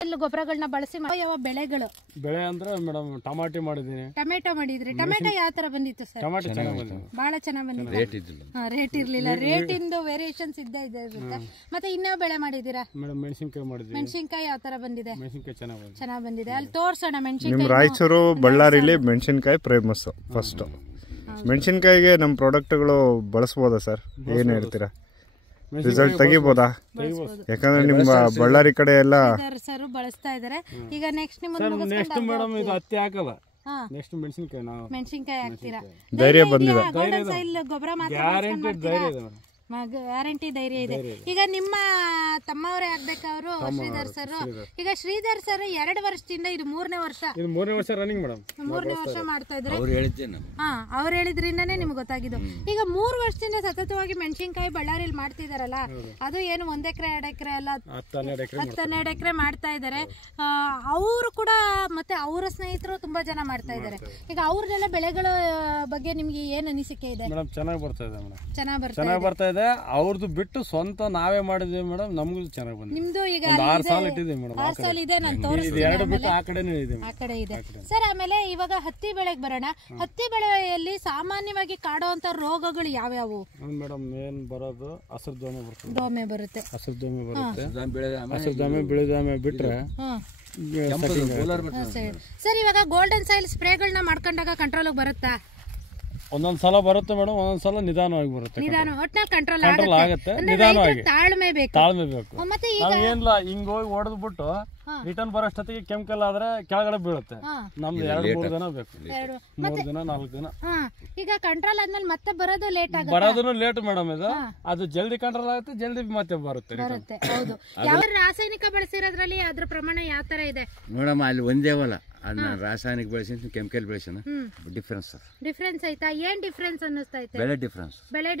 ಗೊಬ್ಬರಗಳನ್ನ ಬಳಸಿ ಯಾವ ಬೆಳೆಗಳು ಬೆಳೆ ಅಂದ್ರೆ ಮೇಡಮ್ ಟಮಾಟಿ ಮಾಡಿದೀನಿ. ಟೊಮೆಟೊ ಮಾಡಿದ್ರಿ. ಟೊಮೆಟೊ ಯಾವ ತರ ಬಂದಿತ್ತು ಸರ್? ಟಮಾಟಿ ಚೆನ್ನಾಗಿ ಬಂದಿದೆ, ಬಹಳ ಚೆನ್ನಾಗಿ ಬಂದಿದೆ. ರೇಟ್ ಇರ್ಲಿಲ್ಲ, ರೇಟ್ ಇಂದು ವೇರಿಯೇಷನ್ಸ್ ಇದ್ದೇ ಇರುತ್ತೆ. ಮತ್ತೆ ಇನ್ನಾವ ಬೆಳೆ ಮಾಡಿದೀರಾ? ಮೇಡಮ್ ಮೆಣಸಿನಕಾಯಿ ಮಾಡಿದ್ವಿ. ಮೆಣಸಿನಕಾಯಿ ಯಾವ ತರ ಬಂದಿದೆ? ಮೆಣಸಿನಕಾಯಿ ಚೆನ್ನಾಗಿ ಬಂದಿದೆ. ಅಲ್ಲಿ ತೋರ್ಸೋಣ ಮೆಣಸಿನಕಾಯಿ. ನಿಮ್ ರಾಯಚೂರು ಬಳ್ಳಾರಿಲಿ ಮೆಣಸಿನಕಾಯಿ ಫೇಮಸ್. ಫಸ್ಟ್ ಮೆಣಸಿನಕಾಯಿಗೆ ನಮ್ಮ ಪ್ರಾಡಕ್ಟ್ಗಳು ಬಳಸಬಹುದಾ ಸರ್? ಏನ್ ಹೇಳ್ತೀರಾ? ರಿಸಲ್ಟ್ ತೆಗಿಬೋದಾ? ಯಾಕಂದ್ರೆ ನಿಮ್ಮ ಬಳ್ಳಾರಿ ಕಡೆ ಎಲ್ಲ ಸರ್ ಬಳಸ್ತಾ ಇದಾರೆ. ಈಗ ನೆಕ್ಸ್ಟ್ ನೆಕ್ಸ್ಟ್ ಮೇಡಮ್ ಇದು ಹತ್ತಿ ಹಾಕಲ್ಲ, ನೆಕ್ಸ್ಟ್ ಮೆಣಸಿನಕಾಯಿ ನಾವು ಮೆಣಸಿನಕಾಯಿ ಹಾಕ್ತೀರಾ? ಧೈರ್ಯ ಬಂದಿದೆ, ಗೊಬ್ಬರ ಗ್ಯಾರಂಟಿ ಧೈರ್ಯ ಇದೆ ಮೇಡಮ್. ಗ್ಯಾರಂಟಿ ಧೈರ್ಯ ಇದೆ. ಈಗ ನಿಮ್ಮ ತಮ್ಮವರೇ ಆಗ್ಬೇಕವ್ರು ಶ್ರೀಧರ್ ಸರ್. ಈಗ ಶ್ರೀಧರ್ ಸರ್ 2 ವರ್ಷದಿಂದ ಇದು 3ನೇ ವರ್ಷ. ಇದು 3ನೇ ವರ್ಷ ರನ್ನಿಂಗ್ ಮೇಡಮ್. 3ನೇ ವರ್ಷ ಮಾಡ್ತಾ ಇದ್ರೆ ಅವ್ರು ಹೇಳಿದ್ರಿಂದಾನೇ ನಿಮ್ಗೆ ಗೊತ್ತಾಗಿದ್ದು. ಈಗ 3 ವರ್ಷದಿಂದ ಸತತವಾಗಿ ಮೆಣಸಿನಕಾಯಿ ಬಳ್ಳಾರಿಯಲ್ಲಿ ಮಾಡ್ತಿದಾರಲ್ಲ, ಅದು ಏನು 1 ಎಕರೆ 2 ಎಕರೆ ಅಲ್ಲ, 10-12 ಎಕರೆ ಮಾಡ್ತಾ ಇದಾರೆ. ಅವರು ಕೂಡ ಮತ್ತೆ ಅವರ ಸ್ನೇಹಿತರು ತುಂಬಾ ಜನ ಮಾಡ್ತಾ ಇದಾರೆ. ಈಗ ಅವ್ರದೆಲ್ಲ ಬೆಳೆಗಳ ಬಗ್ಗೆ ನಿಮ್ಗೆ ಏನ್ ಅನಿಸಿಕೆ ಇದೆ? ಮೇಡಮ್ ಚೆನ್ನಾಗಿ ಬರ್ತಾ ಇದೆ ಮೇಡಮ್, ಚೆನ್ನಾಗಿ ಬರ್ತಾ ಇದೆ. ಅವ್ರದ್ದು ಬಿಟ್ಟು ಸ್ವಂತ ನಾವೇ ಮಾಡಿದ್ವಿ ಮೇಡಮ್, ನಮಗೂ ಚೆನ್ನಾಗಿ ಬಂದಿದೆ. ನಿಮ್ದು ಈಗ 6 ಸಾಲ ಇಟ್ಟಿದೆ ಮೇಡಮ್. 6 ಸಾಲ ಇದೆ. ನಾನು ತೋರಿಸ್ತೀನಿ. 2 ಬಿಟ್ಟು ಆ ಕಡೆನೂ ಇದೆ, ಆ ಕಡೆ ಇದೆ ಸರ್. ಆಮೇಲೆ ಇವಾಗ ಹತ್ತಿ ಬೆಳೆಗೆ ಬರೋಣ. ಹತ್ತಿ ಬೆಳೆಯಲ್ಲಿ ಸಾಮಾನ್ಯವಾಗಿ ಕಾಡುವಂತ ರೋಗಗಳು ಯಾವ್ಯಾವು ಮೇಡಮ್? ಏನ್ ಬರೋದು ಹಸಿರು ದೋಮೆ ಬರುತ್ತೆ. ಹಸಿರು ದೋಮೆ ಬೆಳೆದಾಮೆ ಬಿಟ್ರೆ ಸರ್, ಇವಾಗ ಗೋಲ್ಡನ್ ಸಾಯಿಲ್ ಸ್ಪ್ರೇಗಳನ್ನ ಮಾಡ್ಕೊಂಡಾಗ ಕಂಟ್ರೋಲ್ ಬರುತ್ತಾ? ಒಂದೊಂದ್ ಸಲ ಬರುತ್ತೆ ಮೇಡಮ್, ಒಂದೊಂದ್ ಸಲ ನಿಧಾನವಾಗಿ ಬರುತ್ತೆ. ಒಟ್ನಲ್ಲಿ ಕಂಟ್ರೋಲ್ ಆಗುತ್ತೆ, ನಿಧಾನವಾಗಿ. ತಾಳ್ಮೆ ಬೇಕು. ಮತ್ತೆ ಏನಿಲ್ಲ, ಹಿಂಗ್ ಹೋಗಿ ಹೊಡೆದ್ ಬಿಟ್ಟು ರಿಟರ್ನ್ ಬರೋಷ್ಟೊತ್ತಿಗೆ ಕೆಮಿಕಲ್ ಆದ್ರೆ ಕೆಳಗಡೆ ಬೀಳುತ್ತೆ. ನಮ್ದು 2-3 ದಿನ ಬೇಕು, 3 ದಿನ 4 ದಿನ. ಈಗ ಕಂಟ್ರೋಲ್ ಆದ್ಮೇಲೆ ಮತ್ತೆ ಬರೋದು ಲೇಟ್ ಆಗುತ್ತೆ. ಬರೋದನ್ನು ಲೇಟ್ ಮೇಡಮ್. ಅದು ಜಲ್ದಿ ಕಂಟ್ರೋಲ್ ಆಗುತ್ತೆ, ಜಲ್ದಿ ಮತ್ತೆ ಬರುತ್ತೆ. ಹೌದು. ಯಾವ ರಾಸಾಯನಿಕ ಬಳಸಿರೋದ್ರಲ್ಲಿ ಅದ್ರ ಪ್ರಮಾಣ ಯಾವ ತರ ಇದೆ ನೋಡಮ್ಮ? ಅಲ್ಲಿ ಒಂದೇವಲ್ಲ, ರಾಸಾಯನಿಕ ಬೆಳೆಸಿ ಕೆಮಿಕಲ್ ಬೆಳೆಸಿನ ಡಿಫ್ರೆನ್ಸ್ ಆಯ್ತಾ? ಏನ್ ಡಿಫ್ರೆನ್ಸ್ ಅನ್ನಿಸ್ತಾ ಐತೆ? ಬೆಳೆ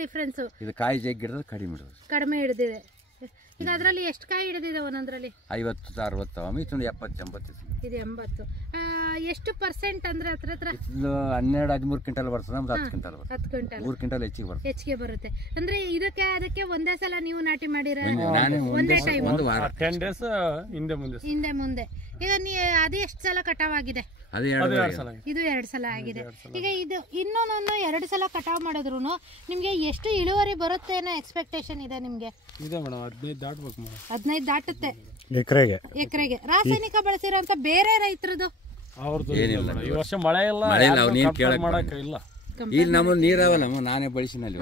ಡಿಫ್ರೆನ್ಸ್. ಇದು ಕಾಯಿ ಜಗ್ಗಿಡೋದು ಕಡಿಮೆ ಹಿಡಿದಿದೆ. ಈಗ ಅದ್ರಲ್ಲಿ ಎಷ್ಟು ಕಾಯಿ ಹಿಡಿದಿದೆ? ಒಂದೊಂದ್ರಲ್ಲಿ 50-60 ಇದೊಂದು 70-80 ಇದು 80. ಎಷ್ಟು ಪರ್ಸೆಂಟ್ ಅಂದ್ರೆ ಹತ್ರ 12-13 ಕ್ವಿಂಟಲ್ ಬರ್ತದೆ. ನಮ್ದು 10 ಕ್ವಿಂಟಲ್ 3 ಕ್ವಿಂಟಲ್ ಹೆಚ್ಚಿಗೆ ಬರುತ್ತೆ. ಅಂದ್ರೆ ಅದಕ್ಕೆ ಒಂದೇ ಸಲ ನೀವು ನಾಟಿ ಮಾಡಿರ? ಒಂದೇ ಟೈಮ್, 10 ಡೇಸ್ ಹಿಂದೆ ಮುಂದೆ. ಈಗ ಅದು ಎಷ್ಟು ಸಲ ಕಟಾವ್ ಆಗಿದೆ? ಇದು 2 ಸಲ ಆಗಿದೆ. ಈಗ ಇದು ಇನ್ನೊಂದು 2 ಸಲ ಕಟಾವ್ ಮಾಡಿದ್ರು ನಿಮ್ಗೆ ಎಷ್ಟು ಇಳುವರಿ ಬರುತ್ತೆ ಅನ್ನೋ ಎಕ್ಸ್ಪೆಕ್ಟೇಷನ್ ಇದೆ ನಿಮ್ಗೆ? ಇದೆ ಮೇಡಮ್, 15 ದಾಟ್ಬೇಕು ಮೇಡಮ್. 15 ದಾಟುತ್ತೆ ಎಕರೆಗೆ. ರಾಸಾಯನಿಕ ಬಳಸಿರೋಂತ ಬೇರೆ ರೈತರದು ಅವ್ರದ್ದು ಏನಿಲ್ಲ. ಈ ವರ್ಷ ಮಳೆ ಇಲ್ಲ, ಮಾಡಕ್ಕಿಲ್ಲ. ಇಲ್ಲಿ ನಮ್ಮ ನೀರಾವಲ್ಲ, ನಾನೇ ಬಳಸಿನಲ್ಲಿ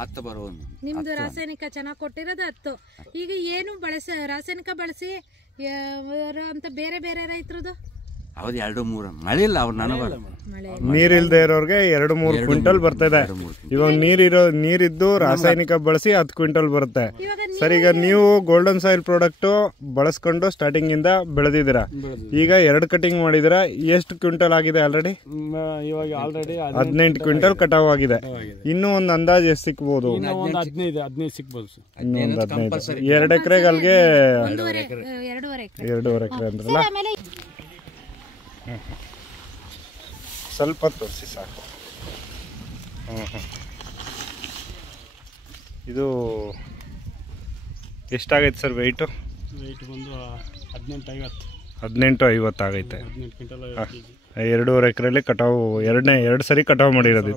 10 ಬರೋ. ನಿಮ್ದು ರಾಸಾಯನಿಕ ಚೆನ್ನಾಗಿ ಕೊಟ್ಟಿರೋದು 10. ಈಗ ಏನು ರಾಸಾಯನಿಕ ಬಳಸಿ ಅಂತ ಬೇರೆ ರೈತರದು ಹೌದು 2-3 ಮಳೆ ಇಲ್ಲ. ಅವ್ರು ನೀರಿಲ್ದೇ ಇರೋರ್ಗೆ 2-3 ಕ್ವಿಂಟಲ್ ಬರ್ತದೆ. ಇವಾಗ ನೀರಿದ್ದು ರಾಸಾಯನಿಕ ಬಳಸಿ 10 ಕ್ವಿಂಟಲ್ ಬರುತ್ತೆ ಸರ್. ಈಗ ನೀವು ಗೋಲ್ಡನ್ ಸಾಯಿಲ್ ಪ್ರಾಡಕ್ಟ್ ಬಳಸ್ಕೊಂಡು ಸ್ಟಾರ್ಟಿಂಗ್ ಇಂದ ಬೆಳೆದಿದ್ದೀರಾ. ಈಗ 2 ಕಟಿಂಗ್ ಮಾಡಿದಿರಾ. ಎಷ್ಟು ಕ್ವಿಂಟಲ್ ಆಗಿದೆ ಆಲ್ರೆಡಿ? ಇವಾಗ ಆಲ್ರೆಡಿ 18 ಕ್ವಿಂಟಲ್ ಕಟಾವ್ ಆಗಿದೆ. ಇನ್ನೂ ಒಂದು ಅಂದಾಜು ಎಷ್ಟು ಸಿಕ್ಬಹುದು? 15 ಸಿಕ್ಬಹುದು. ಇನ್ನೊಂದು 15. 2 ಎಕರೆಗೆ ಅಲ್ಲಿಗೆ 2.5 ಎಕರೆ ಅಂದ್ರಲ್ಲ. ಸ್ವಲ್ಪ ತೋರಿಸಿ ಸಾಕು. ಇದು ಎಷ್ಟಾಗೈತೆ ಸರ್ ವೆಯ್ಟು? ಬಂದು 18-50. 18-50 ಆಗೈತೆ. 2.5 ಎಕರೆಯಲ್ಲಿ ಕಟಾವು 2 ಸರಿ ಕಟಾವು ಮಾಡಿರೋದು.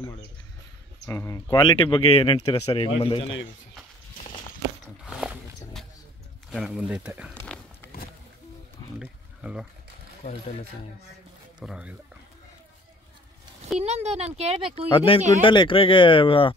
ಕ್ವಾಲಿಟಿ ಬಗ್ಗೆ ಏನು ಹೇಳ್ತೀರಾ ಸರ್? ಹೆಂಗೆ ಬಂದೈತೆ? ಚೆನ್ನಾಗಿ ಬಂದೈತೆ ನೋಡಿ ಅಲ್ವಾ? ಕ್ವಾಲಿಟಿ ಎಲ್ಲ ಚೆನ್ನಾಗಿದೆ, ಪರವಾಗಿಲ್ಲ. ಇನ್ನೊಂದು ನಾನು ಕೇಳಬೇಕು, 15 ಕ್ವಿಂಟಲ್ ಎಕರೆಗೆ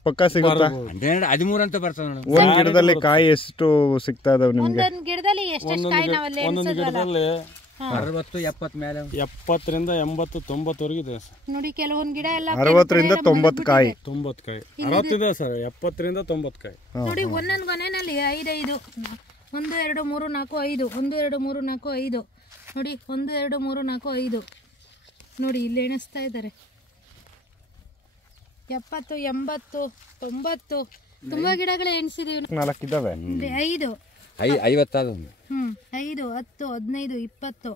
ಪಕ್ಕ ಸಿಗುತ್ತಾ? 13 ಅಂತ ಬರ್ತದೆ ನೋಡಿ. ಒಂದ್ ಗಿಡದಲ್ಲಿ ಕಾಯಿ ಎಷ್ಟು ಸಿಗ್ತಾ ಇದಾವೆ ನಿಮ್ಗೆ? ಒಂದೊಂದು ಗಿಡದಲ್ಲಿ ಎಷ್ಟು ಕಾಯಿ ನಾವಲ್ಲಿ 60-70 ಮೇಲೆ 70ರಿಂದ 80-90 ವರೆಗೂ ಇದೆ ಸರ್. ನೋಡಿ ಕೆಲವೊಂದು ಗಿಡ ಎಲ್ಲ 60ರಿಂದ 90 ಕಾಯಿ. 90 ಕಾಯಿ 60 ಇದೆ ಸರ್. 70ರಿಂದ 90 ಕಾಯಿ ನೋಡಿ. ಒಂದೊಂದು ಗೊನೆನಲ್ಲಿ 5 1 2 3 4 5 1 2 3 4 5 ನೋಡಿ. 1 2 3 4 5 ನೋಡಿ, ಇಲ್ಲಿ ಎಣಿಸ್ತಾ ಇದ್ದಾರೆ. 70 80 90 ತುಂಬಾ ಗಿಡಗಳು ಎಣಿಸಿದೀವಿ. 4 ಇದಾವೆ. 5 50 5 10 15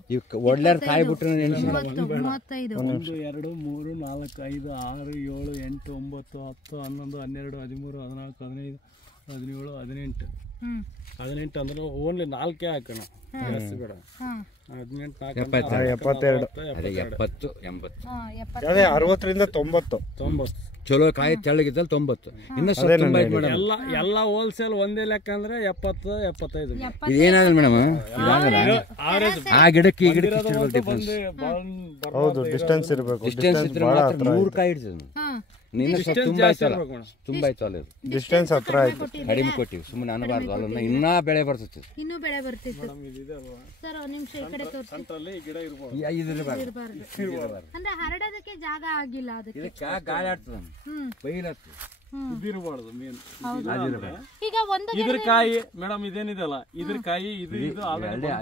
20 ಒಳ್ಳೆ ಕಾಯಿ ಬಿಟ್ರೆ 35 1 2 3 4 5 6 7 8 9 10 11 12 13 14 15 17 18 ಹ್ಮ್ 18 ಅಂದ್ರೆ ಓನ್ಲಿ 4 ಹಾಕೋಣ ಜಾಸ್ತಿ ಬೇಡ. ಹ್ಮ್ 18 72 ಅದೇ 70 80 ಅದೇ 60ರಿಂದ 90 90. ಚಲೋ ಕಾಯಿ ತೆಳ್ಳಗಿದ್ದಲ್ಲಿ 90. ಇನ್ನು ಸ್ವಲ್ಪ ತುಂಬ ಐತೆ ಮೇಡಮ್. ಎಲ್ಲ ಹೋಲ್ಸೇಲ್ ಒಂದೇ ಲೆಕ್ಕ ಅಂದ್ರೆ 70 75. ಇದೇನಾಗಲ್ಲ ಮೇಡಮ್, ಆ ಗಿಡಕ್ಕೆ ಈ ಗಿಡಕ್ಕೆ ಹೌದು ಡಿಸ್ಟೆನ್ಸ್ ಇರಬೇಕು. ಡಿಸ್ಟೆನ್ಸ್ ಇದ್ರೆ ಮಾತ್ರ 3 ಕಾಯಿ ಇಡ್ತದೆ. ನಿನ್ನ ತುಂಬಾ ಆಯ್ತಲ್ಲ, ತುಂಬಾ ಆಯ್ತು ಅಲ್ಲ, ಡಿಸ್ಟೆನ್ಸ್ ಹತ್ರ ಆಯ್ತು. ಕಡಿಮೆ ಕೊಟ್ಟಿವಿ, ಸುಮ್ಮನೆ ಅನ್ನಬಾರ್ದು. ಅಲ್ಲ ಇನ್ನೂ ಬೆಳೆ ಬರ್ತೈತಿ. ಇನ್ನೂ ಬೆಳೆ ಬರ್ತಿತ್ತು ಸರ್. ಒಂದ್ ನಿಮಿಷ ಈ ಕಡೆ ತೋರಿಸಿ. ಅಂದ್ರೆ ಹರಡೋದಕ್ಕೆ ಜಾಗ ಆಗಿಲ್ಲ, ಅದಕ್ಕೆ ಇದಕ್ಕೆ ಗಾಳಿ ಆಡ್ತದ, ಬೈಲಾಗ್ತದೆ. ಇದಿರಬಾರ್ದು ಮೇನ್. ಈಗ ಒಂದು ಇದ್ರ ಕಾಯಿ ಮೇಡಮ್ ಇದೇನಿದೆಲ್ಲ, ಇದ್ರ ಕಾಯಿ ಇದು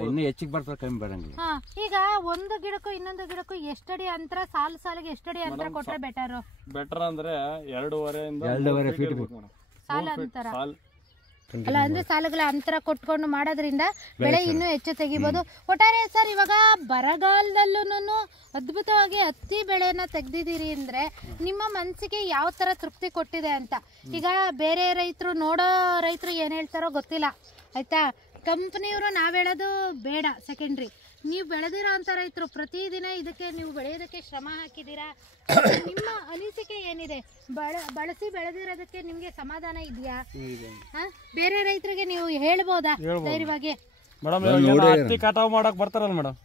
ಇನ್ನು ಹೆಚ್ಚಿಗೆ ಬರ್ತಾರೆ, ಕಮ್ಮಿ ಬರಂಗಿಲ್ಲ. ಈಗ ಒಂದು ಗಿಡಕ್ಕೂ ಇನ್ನೊಂದು ಗಿಡಕ್ಕೂ ಎಷ್ಟಡಿ ಅಂತರ, ಸಾಲಿಗೆ ಎಷ್ಟಡಿ ಅಂತರ ಕೊಟ್ರೆ ಬೆಟರ್ ಅಂದ್ರೆ 2.5 ಫೀಟ್ ಬೇಕು. ಸಾಲ ಅಂತರ ಅಲ್ಲ, ಅಂದ್ರೆ ಸಾಲುಗಳ ಅಂತರ ಕೊಟ್ಕೊಂಡು ಮಾಡೋದ್ರಿಂದ ಬೆಳೆ ಇನ್ನೂ ಹೆಚ್ಚು ತೆಗಿಬಹುದು. ಒಟ್ಟಾರೆ ಸರ್, ಇವಾಗ ಬರಗಾಲದಲ್ಲೂ ಅದ್ಭುತವಾಗಿ ಹತ್ತಿ ಬೆಳೆನ ತೆಗ್ದಿದ್ದೀರಿ ಅಂದ್ರೆ ನಿಮ್ಮ ಮನಸ್ಸಿಗೆ ಯಾವ ತರ ತೃಪ್ತಿ ಕೊಟ್ಟಿದೆ ಅಂತ. ಈಗ ಬೇರೆ ರೈತರು ನೋಡೋ ರೈತರು ಏನ್ ಹೇಳ್ತಾರೋ ಗೊತ್ತಿಲ್ಲ ಆಯ್ತಾ. ಕಂಪ್ನಿಯವರು ನಾವ್ ಹೇಳೋದು ಬೇಡ, ಸೆಕೆಂಡ್ರಿ. ನೀವು ಬೆಳೆದಿರೋ ಅಂತ ರೈತರು ಪ್ರತಿದಿನ ಇದಕ್ಕೆ ನೀವು ಬೆಳೆಯೋದಕ್ಕೆ ಶ್ರಮ ಹಾಕಿದ್ದೀರಾ. ನಿಮ್ಮ ಅನಿಸಿಕೆ ಏನಿದೆ? ಬಳಸಿ ಬೆಳೆದಿರೋದಕ್ಕೆ ನಿಮ್ಗೆ ಸಮಾಧಾನ ಇದೆಯಾ? ಬೇರೆ ರೈತರಿಗೆ ನೀವು ಹೇಳ್ಬೋದಾ ಧೈರ್ಯವಾಗಿ? ಮೇಡಮ್ ಹತ್ತಿ ಕಟಾವ್ ಮಾಡಕ್ ಬರ್ತಾರಲ್ಲ ಮೇಡಮ್,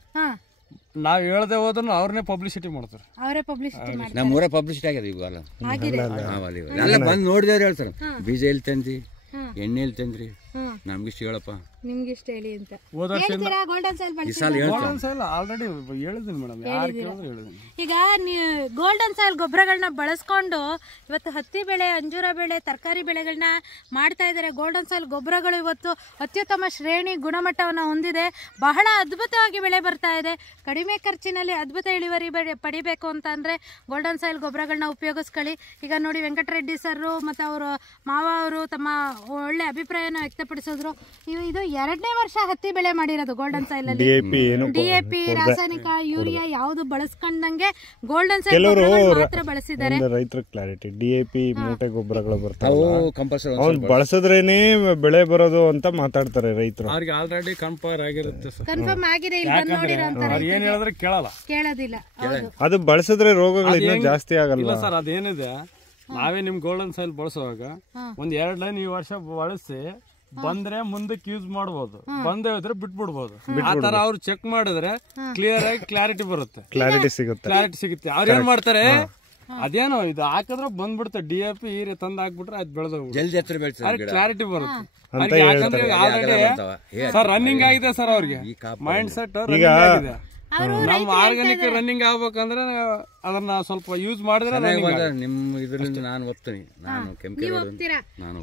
ನಾವ್ ಹೇಳ್ದೆ ಹೋದ್ರು ಅವ್ರನ್ನೇ ಪಬ್ಲಿಸಿಟಿ ಮಾಡ್ತಾರೆ. ಅವರೇ ಪಬ್ಲಿಸಿಟಿ ಮಾಡ್ತಾರೆ. ನಮ್ಮೂರ ಪಬ್ಲಿಸಿಟಿ ಆಗ್ಯದ ಇವಾಗಲ್ಲ. ಎಲ್ಲ ಬಂದು ನೋಡಿದವ್ರು ಹೇಳ್ತಾರೆ, ಬೀಜ ಎಲ್ಲಿ ತಂದಿ, ಎಣ್ಣೆ ಎಲ್ಲಿ ತಂದ್ರಿ, ನಮ್ಗೆ ಇಷ್ಟ ಹೇಳಪ್ಪ, ನಿಮ್ಗೆ ಇಷ್ಟ ಹೇಳಿ ಅಂತ. ಗೋಲ್ಡನ್ ಸಾಯಿಲ್ ಆಲ್ರೆಡಿ ಹೇಳಿದ್ದೀನಿ ಮೇಡಮ್, ಯಾರು ಕೇಳಿದ್ರು ಹೇಳಿದ್ದೀನಿ. ಈಗ ಗೋಲ್ಡನ್ ಸಾಯಿಲ್ ಗೊಬ್ಬರಗಳನ್ನ ಬಳಸ್ಕೊಂಡು ಇವತ್ತು ಹತ್ತಿ ಬೆಳೆ, ಅಂಜೂರ ಬೆಳೆ, ತರಕಾರಿ ಬೆಳೆಗಳನ್ನ ಮಾಡ್ತಾ ಇದ್ದಾರೆ. ಗೋಲ್ಡನ್ ಸಾಯಿಲ್ ಗೊಬ್ಬರಗಳು ಇವತ್ತು ಅತ್ಯುತ್ತಮ ಶ್ರೇಣಿ ಗುಣಮಟ್ಟವನ್ನು ಹೊಂದಿದೆ. ಬಹಳ ಅದ್ಭುತವಾಗಿ ಬೆಳೆ ಬರ್ತಾ ಇದೆ. ಕಡಿಮೆ ಖರ್ಚಿನಲ್ಲಿ ಅದ್ಭುತ ಇಳುವರಿ ಪಡಿಬೇಕು ಅಂತ ಅಂದ್ರೆ ಗೋಲ್ಡನ್ ಸಾಯಿಲ್ ಗೊಬ್ಬರಗಳನ್ನ ಉಪಯೋಗಿಸ್ಕೊಳ್ಳಿ. ಈಗ ನೋಡಿ, ವೆಂಕಟರೆಡ್ಡಿ ಸರ್ ಮತ್ತು ಅವರು ಮಾವ ಅವರು ತಮ್ಮ ಒಳ್ಳೆ ಅಭಿಪ್ರಾಯನ ವ್ಯಕ್ತಪಡಿಸಿದ್ರು. ಇದು 2ನೇ ವರ್ಷ ಹತ್ತಿ ಬೆಳೆ ಮಾಡಿರೋದು ಗೋಲ್ಡನ್ ಸಾಯಿಲ್ ಅಲ್ಲಿ. DAP, ರಾಸಾಯನಿಕ, ಯೂರಿಯಾ ಯಾವ್ದು ಬಳಸ್ಕೊಂಡಂಗೆ ಗೋಲ್ಡನ್ ಸಾಯಿಲ್ ಮಾತ್ರ ಬಳಸಿದ್ದಾರೆ. ರೈತರ ಕ್ಲಾರಿಟಿ, DAP ಮೂಟೆ ಗೊಬ್ಬರಗಳು ಬರ್ತಾವೆ, ಅವ್ನು ಬಳಸಿದ್ರೇನೆ ಬೆಳೆ ಬರೋದು ಅಂತ ಮಾತಾಡ್ತಾರೆ ರೈತರು. ಅವ್ರಿಗೆ ಆಲ್ರೆಡಿ ಕನ್ಫರ್ಮ್ ಆಗಿರುತ್ತೆ ಸರ್, ಕನ್ಫರ್ಮ್ ಆಗಿದೆ. ಏನ್ ಹೇಳಿದ್ರೆ ಕೇಳೋದಿಲ್ಲ. ಅದು ಬಳಸಿದ್ರೆ ರೋಗಗಳು ಇನ್ನೂ ಜಾಸ್ತಿ ಆಗಲ್ಲ ಸರ್. ಅದೇನಿದೆ, ನಾವೇ ನಿಮ್ ಗೋಲ್ಡನ್ ಸಾಯಿಲ್ ಬಳಸುವಾಗ ಒಂದ್ 2 ಲೈನ್ ಈ ವರ್ಷ ಬಳಸಿ ಬಂದ್ರೆ ಮುಂದಕ್ಕೆ ಯೂಸ್ ಮಾಡಬಹುದು, ಬಂದೇ ಹೋದ್ರೆ ಬಿಟ್ಬಿಡ್ಬೋದು. ಆ ತರ ಅವ್ರು ಚೆಕ್ ಮಾಡಿದ್ರೆ ಕ್ಲಿಯರ್ ಆಗಿ ಕ್ಲಾರಿಟಿ ಬರುತ್ತೆ, ಕ್ಲಾರಿಟಿ ಸಿಗುತ್ತೆ. ಅವ್ರ ಏನ್ ಮಾಡ್ತಾರೆ, ಅದೇನೋ ಇದು ಹಾಕಿದ್ರೆ ಬಂದ್ಬಿಡುತ್ತೆ, DAP ಯೂರಿಯಾ ತಂದ್ ಹಾಕ್ಬಿಟ್ರೆ ಅದ್ ಬೆಳೆದ ಕ್ಲಾರಿಟಿ ಬರುತ್ತೆ. ಯಾಕಂದ್ರೆ ಆಲ್ರೆಡಿ ಸರ್ ರನ್ನಿಂಗ್ ಆಗಿದೆ ಸರ್, ಅವ್ರಿಗೆ ಮೈಂಡ್ ಸೆಟ್ ಆಗಿದೆ. ನಮ್ ಆರ್ಗಾನಿಕ್ ರನ್ನಿಂಗ್ ಆಗ್ಬೇಕಂದ್ರೆ ಅದನ್ನ ಸ್ವಲ್ಪ ಯೂಸ್ ಮಾಡಿದ್ರೆ ನಿಮ್ ಇದ್ರಲ್ಲಿ ನಾನು ಒಪ್ತೀನಿ, ನಾನು ಕೆಮಿಕಲ್ ನಾನು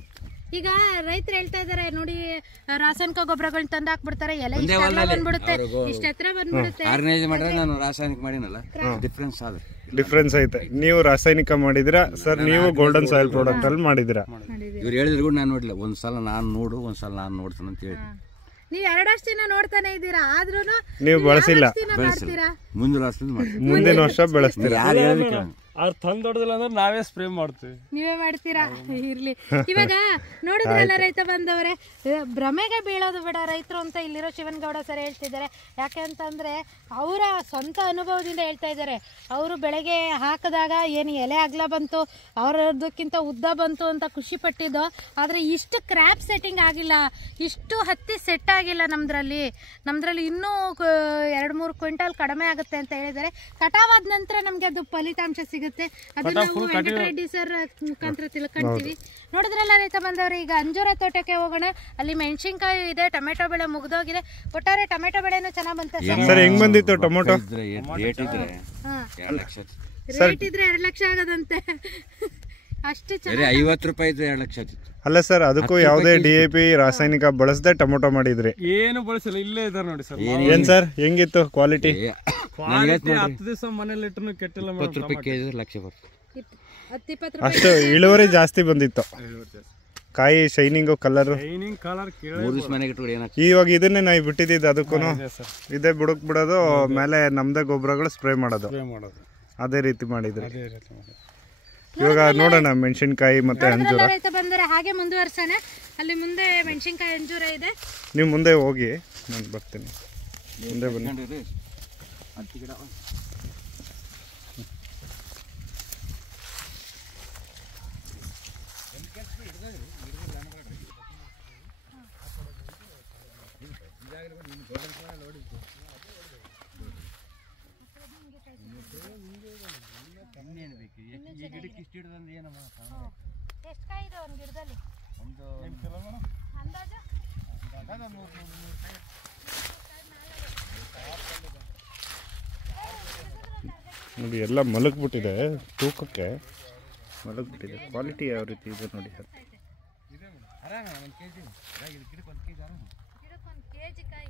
ಈಗ ರೈತರು ಹೇಳ್ತಾ ಇದಾರೆ ನೋಡಿ, ರಾಸಾಯನಿಕ ಗೊಬ್ಬರಗಳನ್ನ ತಂದು ಹಾಕ್ಬಿಡ್ತಾರೆ, ಎಲೆ ಬಂದ್ಬಿಡುತ್ತೆ, ಇಷ್ಟ ಹತ್ರ ಬಂದ್ಬಿಡುತ್ತೆ. ಆರ್ಗನೈಸ್ ಮಾಡಿದ್ರೆ ನಾನು ರಾಸಾಯನಿಕ ಮಾಡಿನಲ್ಲ, ಡಿಫ್ರೆನ್ಸ್ ಐತೆ. ನೀವು ರಾಸಾಯನಿಕ ಮಾಡಿದಿರಾ ಸರ್, ನೀವು ಗೋಲ್ಡನ್ ಸಾಯಿಲ್ ಪ್ರಾಡಕ್ಟ್ ಅಲ್ಲಿ ಮಾಡಿದಿರಾ. ಇವ್ರು ಹೇಳಿದ್ರು ಕೂಡ ನಾನು ನೋಡಿಲ್ಲ. ಒಂದ್ಸಲ ನಾನು ನೋಡು, ಒಂದ್ಸಲ ನಾನು ನೋಡ್ತಾನೆ ಅಂತ ಹೇಳಿ. ನೀವು 2 ವರ್ಷದಿಂದ ನೋಡ್ತಾನೆ ಇದ್ದೀರಾ, ಆದ್ರೂ ನೀವು ಬಳಸಿಲ್ಲ. ಮುಂದಿನ ವರ್ಷ ಬೆಳೆಸ್ತೀರಾ. ಅವ್ರು ತಂದೊಡ್ದಿಲ್ಲ ಅಂದ್ರೆ ನಾವೇ ಸ್ಪ್ರೇ ಮಾಡ್ತೀವಿ. ನೀವೇ ಮಾಡ್ತೀರಾ? ಇರ್ಲಿ. ಇವಾಗ ನೋಡಿದ್ರಲ್ಲ ರೈತ ಬಂದವ್ರೆ, ಭ್ರಮೆಗೆ ಬೀಳೋದು ಬೇಡ ರೈತರು ಅಂತ ಇಲ್ಲಿರೋ ಶಿವನಗೌಡ ಸರ್ ಹೇಳ್ತಿದ್ದಾರೆ. ಯಾಕೆ ಅಂತಂದ್ರೆ ಅವರ ಸ್ವಂತ ಅನುಭವದಿಂದ ಹೇಳ್ತಾ ಇದ್ದಾರೆ. ಅವರು ಬೆಳೆಗೆ ಹಾಕಿದಾಗ ಏನು ಎಲೆ ಅಗಲ ಬಂತು, ಅವರದಕ್ಕಿಂತ ಉದ್ದ ಬಂತು ಅಂತ ಖುಷಿ ಪಟ್ಟಿದ್ದು. ಆದ್ರೆ ಇಷ್ಟು ಕ್ರ್ಯಾಪ್ ಸೆಟ್ಟಿಂಗ್ ಆಗಿಲ್ಲ, ಇಷ್ಟು ಹತ್ತಿ ಸೆಟ್ ಆಗಿಲ್ಲ ನಮ್ದ್ರಲ್ಲಿ ಇನ್ನೂ 2-3 ಕ್ವಿಂಟಲ್ ಕಡಿಮೆ ಆಗುತ್ತೆ ಅಂತ ಹೇಳಿದ್ದಾರೆ. ಕಟಾವಾದ ನಂತರ ನಮ್ಗೆ ಅದು ಫಲಿತಾಂಶ ಸಿಗುತ್ತೆ. ಅದನ್ನ ನಾವು ವೆಂಕಟರೆಡ್ಡಿ ಸರ್ ಮುಖಾಂತರ ತಿಳ್ಕೊಂತೀವಿ. ನೋಡಿದ್ರಲ್ಲ ರೈತ ಬಂದವ್ರೆ, ಈಗ ಅಂಜೂರ ತೋಟಕ್ಕೆ ಹೋಗೋಣ. ಅಲ್ಲಿ ಮೆಣಸಿನ್ಕಾಯಿ ಇದೆ, ಟೊಮೆಟೊ ಬೆಳೆ ಮುಗ್ದೋಗಿದೆ. ಒಟ್ಟಾರೆ ಟೊಮೆಟೊ ಬೆಳೆನೂ ಚೆನ್ನಾಗ್ ಬಂತ ಸರ್. ಹೆಂಗ್ ಬಂದಿತ್ತು ಟೊಮೆಟೊ? ರೇಟ್ ಇದ್ರೆ 2 ಲಕ್ಷ ಆಗೋದಂತೆ. ಅಷ್ಟು ಚೆನ್ನಾಗಿ 50 ರೂಪಾಯಿ 2 ಲಕ್ಷ ಆಯ್ತು. ಅಲ್ಲ ಸರ್, ಅದಕ್ಕೂ ಯಾವುದೇ DAP ರಾಸಾಯನಿಕ ಬಳಸದೆ ಟೊಮೆಟೊ ಮಾಡಿದ್ರಿ? ಏನು ಬಳಸಿಲ್ಲ, ಇಲ್ಲೇ ಇದಾರೆ ನೋಡಿ ಸರ್. ಏನ್ ಸರ್, ಹೆಂಗಿತ್ತು ಕ್ವಾಲಿಟಿ? 10 ದಿವಸ ಮನೇಲಿ ಇಟ್ಟು ಕೆಟ್ಟಿಲ್ಲ. 20 ರೂಪಾಯಿ ಕೆಜಿ ಲಕ್ಷ ಬರ್ತದೆ. ಅಷ್ಟು ಇಳುವರಿ ಜಾಸ್ತಿ ಬಂದಿತ್ತು. ಕಾಯಿ ಶೈನಿಂಗು, ಕಲರ್. ಇವಾಗ ಇದನ್ನೇ ನಾವು ಬಿಟ್ಟಿದ್ದು, ಅದಕ್ಕೂ ಇದೇ ಬುಡಕ್ ಬಿಡೋದು, ಮೇಲೆ ನಮ್ದೇ ಗೊಬ್ಬರಗಳು ಸ್ಪ್ರೇ ಮಾಡೋದು, ಅದೇ ರೀತಿ ಮಾಡಿದ್ರಿ. ಇವಾಗ ನೋಡೋಣ ಮೆಣಸಿನಕಾಯಿ ಮತ್ತೆ ಅಂಜೂರ. ರೈತ ಬಂದರೆ ಹಾಗೆ ಮುಂದುವರ್ಸೋಣ. ಅಲ್ಲಿ ಮುಂದೆ ಮೆಣಸಿನ್ಕಾಯಿ ಅಂಜೂರ ಇದೆ. ನೀವು ಮುಂದೆ ಹೋಗಿ, ನಾನು ಬರ್ತೀನಿ. ಮುಂದೆ ಬನ್ನಿ. ಎಷ್ಟು ಕಾಯಿ ಇದೆ ಒಂದು ಗಿಡದಲ್ಲಿ? ಅಂದಾಜು ನೋಡಿ ಎಲ್ಲ ಮಲಗ್ಬಿಟ್ಟಿದೆ, ತೂಕಕ್ಕೆ ಮಲಗ್ಬಿಟ್ಟಿದೆ. ಕ್ವಾಲಿಟಿ ಯಾವ ರೀತಿ ಇದೆ ನೋಡಿ ಸರ್. ಗಿಡಕ್ಕೊಂದು ಕೆಜಿ ಕಾಯಿ